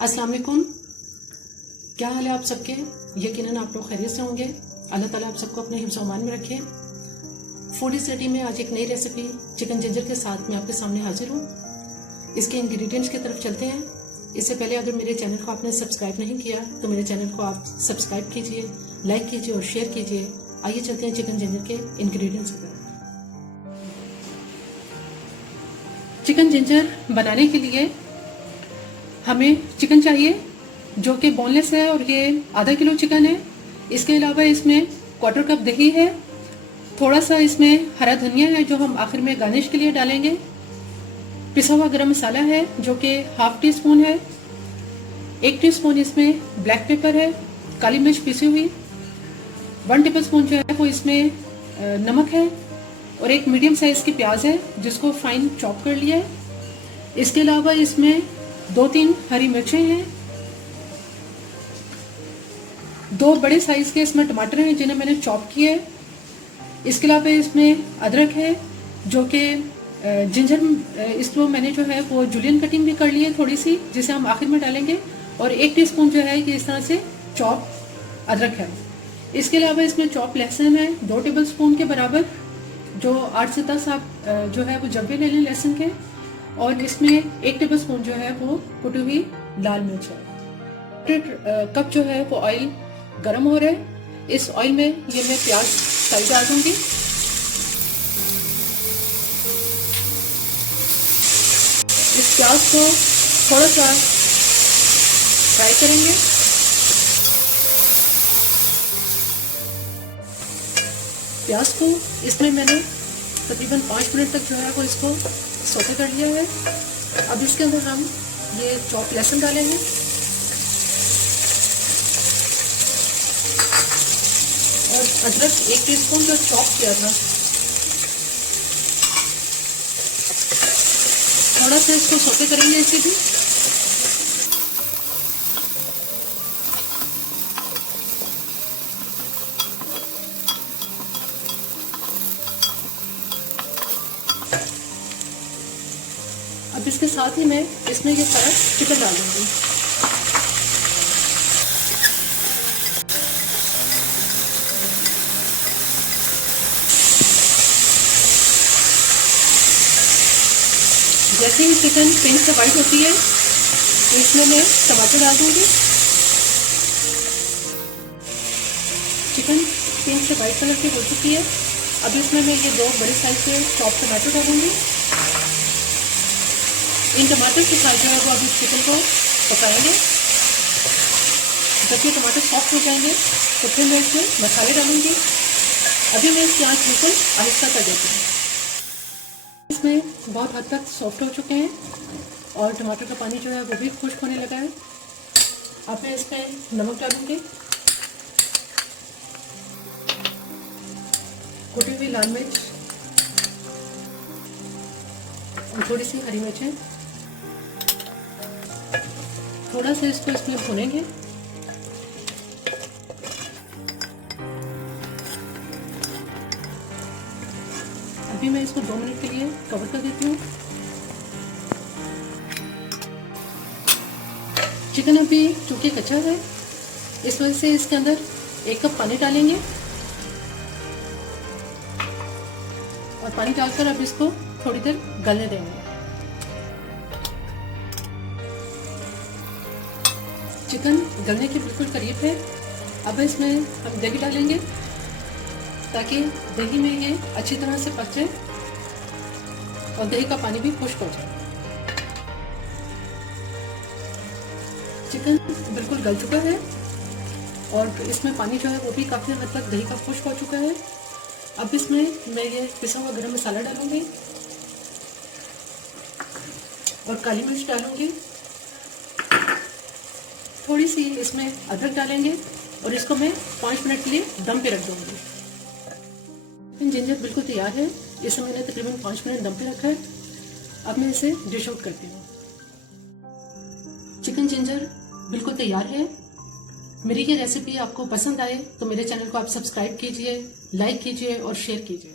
अस्सलाम वालेकुम। क्या हाल है आप सबके? यकीनन आप लोग खैरियत से होंगे। अल्लाह ताला आप सबको अपने हिफ्ज़ अमान में रखे। फूडी सिटी में आज एक नई रेसिपी चिकन जिंजर के साथ मैं आपके सामने हाजिर हूँ। इसके इंग्रेडिएंट्स की तरफ चलते हैं। इससे पहले अगर मेरे चैनल को आपने सब्सक्राइब नहीं किया तो मेरे चैनल को आप सब्सक्राइब कीजिए, लाइक कीजिए और शेयर कीजिए। आइए चलते हैं चिकन जिंजर के इंग्रेडिएंट्स की तरफ। चिकन जिंजर बनाने के लिए हमें चिकन चाहिए जो कि बोनलेस है और ये आधा किलो चिकन है। इसके अलावा इसमें 1/4 कप दही है, थोड़ा सा इसमें हरा धनिया है जो हम आखिर में गार्निश के लिए डालेंगे, पिसा हुआ गरम मसाला है जो कि 1/2 टीस्पून है, 1 टीस्पून इसमें ब्लैक पेपर है, काली मिर्च पिसी हुई, 1 टेबलस्पून जो है वो इसमें नमक है और एक मीडियम साइज की प्याज है जिसको फाइन चॉप कर लिया है। इसके अलावा इसमें 2-3 हरी मिर्चें हैं, 2 बड़े साइज के इसमें टमाटर हैं जिन्हें मैंने चॉप किया है। इसके अलावा इसमें अदरक है जो कि जिंजर, इसको मैंने जो है वो जूलियन कटिंग भी कर ली है थोड़ी सी, जिसे हम आखिर में डालेंगे, और 1 टीस्पून जो है ये इस तरह से चॉप अदरक है। इसके अलावा इसमें चॉप लहसुन है 2 टेबलस्पून के बराबर, जो 8 से 10 आप जो है वो जब्बे ले लें लहसुन के, और इसमें 1 टेबलस्पून जो है वो कुटी हुई लाल मिर्च है। 1 कप जो है वो ऑयल गरम हो रहा है। इस ऑयल में ये मैं प्याज फ्राई डाल दूंगी। इस प्याज को थोड़ा सा फ्राई करेंगे। प्याज को इसमें मैंने तकरीबन 5 मिनट तक जो है वो इसको सौते कर लिया है। अब इसके अंदर हम ये चॉप लहसुन डालेंगे और अदरक 1 टीस्पून जो चॉप किया था, थोड़ा सा इसको सौते करेंगे इसे भी। अब इसके साथ ही मैं इसमें ये सारा चिकन डाल दूंगी। जैसे ही चिकन पिंक से वाइट होती है तो इसमें मैं टमाटर डाल दूंगी। चिकन पिंक से वाइट कलर की हो चुकी है। अब इसमें मैं ये 2 बड़े साइज के चॉप टमाटर डालूंगी। इन टमाटर के साथ जो है वो अभी चिकन को पकाएंगे। जब ये टमाटर सॉफ्ट हो जाएंगे तो फिर मैं इसमें मसाले डालूंगी। अभी मैं इसकी आंच बिल्कुल आहिस्ता कर देती हूँ। इसमें बहुत हद तक सॉफ्ट हो चुके हैं और टमाटर का पानी जो है वो भी खुश्क होने लगा है। अब मैं इसमें नमक डालूंगी, कुटी हुई लाल मिर्च और थोड़ी सी हरी मिर्चें। थोड़ा सा इसको इसमें भूनेंगे। अभी मैं इसको 2 मिनट के लिए कवर कर देती हूँ। चिकन अभी चूंकि कच्चा है, इस वजह से इसके अंदर 1 कप पानी डालेंगे और पानी डालकर अब इसको थोड़ी देर गलने देंगे। चिकन गलने के बिल्कुल करीब है। अब इसमें हम दही डालेंगे ताकि दही में ये अच्छी तरह से पक जाए और दही का पानी भी खुश्क हो जाए। चिकन बिल्कुल गल चुका है और इसमें पानी जो है वो भी काफ़ी हद तक दही का खुश्क हो चुका है। अब इसमें मैं ये पिसा हुआ गरम मसाला डालूंगी और काली मिर्च डालूंगी। थोड़ी सी इसमें अदरक डालेंगे और इसको मैं 5 मिनट के लिए दम पे रख दूंगी। जिंजर बिल्कुल तैयार है। इसे मैंने तकरीबन 5 मिनट दम पे रखा है। अब मैं इसे डिश आउट करती हूँ। चिकन जिंजर बिल्कुल तैयार है। मेरी ये रेसिपी आपको पसंद आए तो मेरे चैनल को आप सब्सक्राइब कीजिए, लाइक कीजिए और शेयर कीजिए।